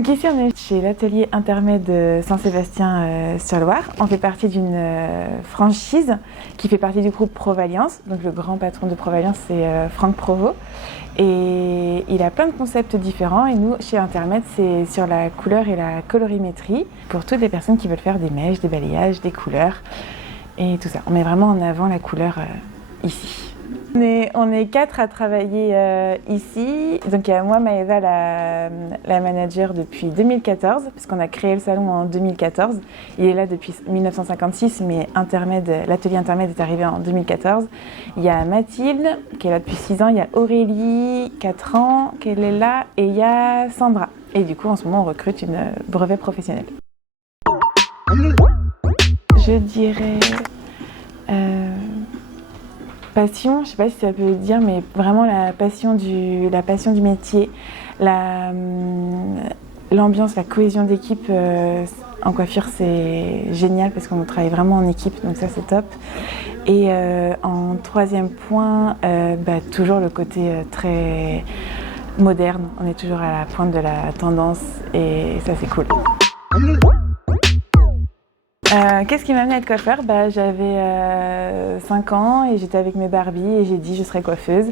Donc ici on est chez l'atelier intermède de Saint-Sébastien-sur-Loire. On fait partie d'une franchise qui fait partie du groupe Provalliance. Donc le grand patron de Provalliance c'est Franck Provost. Et il a plein de concepts différents et nous chez Intermède c'est sur la couleur et la colorimétrie pour toutes les personnes qui veulent faire des mèches, des balayages, des couleurs et tout ça. On met vraiment en avant la couleur ici. On est 4 à travailler ici. Donc il y a moi, Maëva, la manager depuis 2014, parce qu'on a créé le salon en 2014. Il est là depuis 1956, mais l'atelier intermède est arrivé en 2014. Il y a Mathilde, qui est là depuis 6 ans. Il y a Aurélie, 4 ans, qu'elle est là. Et il y a Sandra. Et du coup, en ce moment, on recrute une brevet professionnelle. Je dirais... passion, je sais pas si ça peut dire, mais vraiment la passion du métier, l'ambiance, la cohésion d'équipe en coiffure, c'est génial parce qu'on travaille vraiment en équipe, donc ça c'est top. Et en troisième point, toujours le côté très moderne, on est toujours à la pointe de la tendance et ça c'est cool. Qu'est-ce qui m'a amenée à être coiffeur ? J'avais 5 ans et j'étais avec mes Barbies et j'ai dit je serai coiffeuse.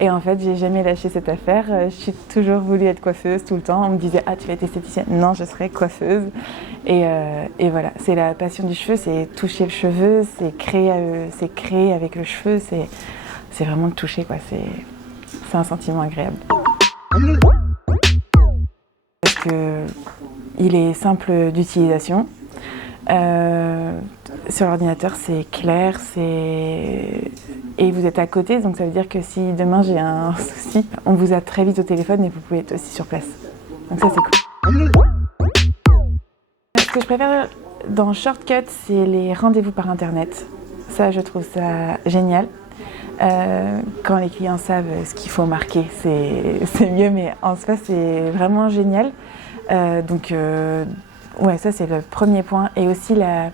Et en fait, j'ai jamais lâché cette affaire. J'ai toujours voulu être coiffeuse tout le temps. On me disait ah tu vas être esthéticienne. Non, je serai coiffeuse. Et voilà, c'est la passion du cheveu, c'est toucher le cheveu, c'est créer avec le cheveu, c'est vraiment le toucher quoi. C'est un sentiment agréable. Parce que il est simple d'utilisation. Sur l'ordinateur c'est clair, et vous êtes à côté, donc ça veut dire que si demain j'ai un souci, on vous a très vite au téléphone et vous pouvez être aussi sur place. Donc ça c'est cool. Ce que je préfère dans Shortcut, c'est les rendez-vous par internet. Ça je trouve ça génial. Quand les clients savent ce qu'il faut marquer, c'est mieux, mais en soi c'est vraiment génial. Ouais, ça c'est le premier point. Et aussi la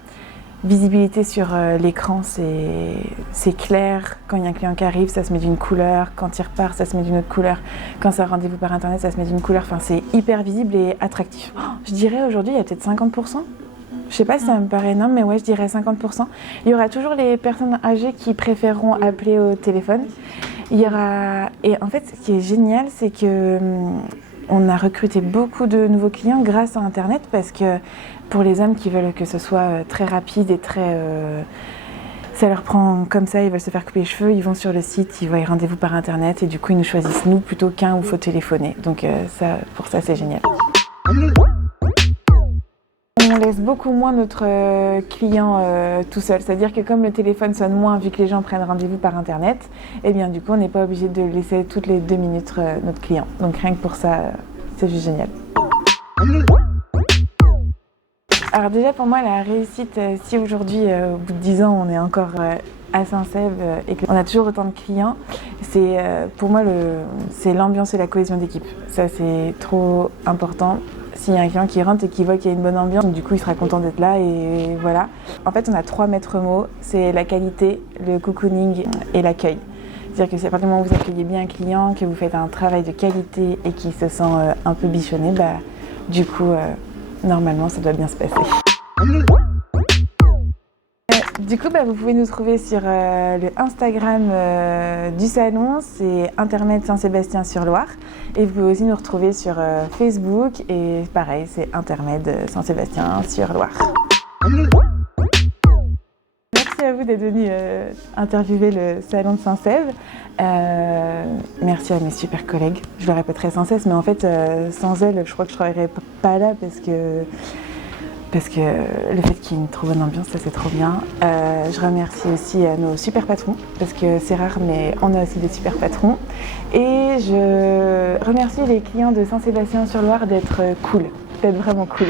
visibilité sur l'écran, c'est clair. Quand il y a un client qui arrive, ça se met d'une couleur. Quand il repart, ça se met d'une autre couleur. Quand c'est un rendez-vous par internet, ça se met d'une couleur. Enfin, c'est hyper visible et attractif. Je dirais aujourd'hui, il y a peut-être 50%. Je sais pas si ça me paraît énorme, mais ouais, je dirais 50%. Il y aura toujours les personnes âgées qui préféreront appeler au téléphone. Et en fait, ce qui est génial, c'est que on a recruté beaucoup de nouveaux clients grâce à Internet parce que pour les hommes qui veulent que ce soit très rapide et ça leur prend comme ça, ils veulent se faire couper les cheveux, ils vont sur le site, ils voient rendez-vous par Internet et du coup ils nous choisissent nous plutôt qu'un où il faut téléphoner. Donc pour ça c'est génial. On laisse beaucoup moins notre client tout seul, c'est-à-dire que comme le téléphone sonne moins vu que les gens prennent rendez-vous par internet, et bien du coup on n'est pas obligé de laisser toutes les 2 minutes notre client. Donc rien que pour ça, c'est juste génial. Alors déjà pour moi la réussite, si aujourd'hui au bout de 10 ans on est encore à Saint-Seb et qu'on a toujours autant de clients, c'est pour moi c'est l'ambiance et la cohésion d'équipe. Ça c'est trop important. S'il y a un client qui rentre et qui voit qu'il y a une bonne ambiance, du coup il sera content d'être là et voilà. En fait on a 3 maîtres mots, c'est la qualité, le cocooning et l'accueil. C'est-à-dire que si à partir du moment où vous accueillez bien un client, que vous faites un travail de qualité et qu'il se sent un peu bichonné, du coup normalement ça doit bien se passer. Du coup, vous pouvez nous trouver sur le Instagram du salon, c'est Intermède Saint-Sébastien-sur-Loire. Et vous pouvez aussi nous retrouver sur Facebook et pareil, c'est Intermède Saint-Sébastien-sur-Loire. Merci à vous d'être venu interviewer le salon de Saint-Seb. Merci à mes super collègues, je le répéterai sans cesse, mais en fait sans elles, je crois que je ne travaillerais pas là parce que le fait qu'il y ait une trop bonne ambiance, ça c'est trop bien. Je remercie aussi nos super patrons, parce que c'est rare, mais on a aussi des super patrons. Et je remercie les clients de Saint-Sébastien-sur-Loire d'être cool, d'être vraiment cool.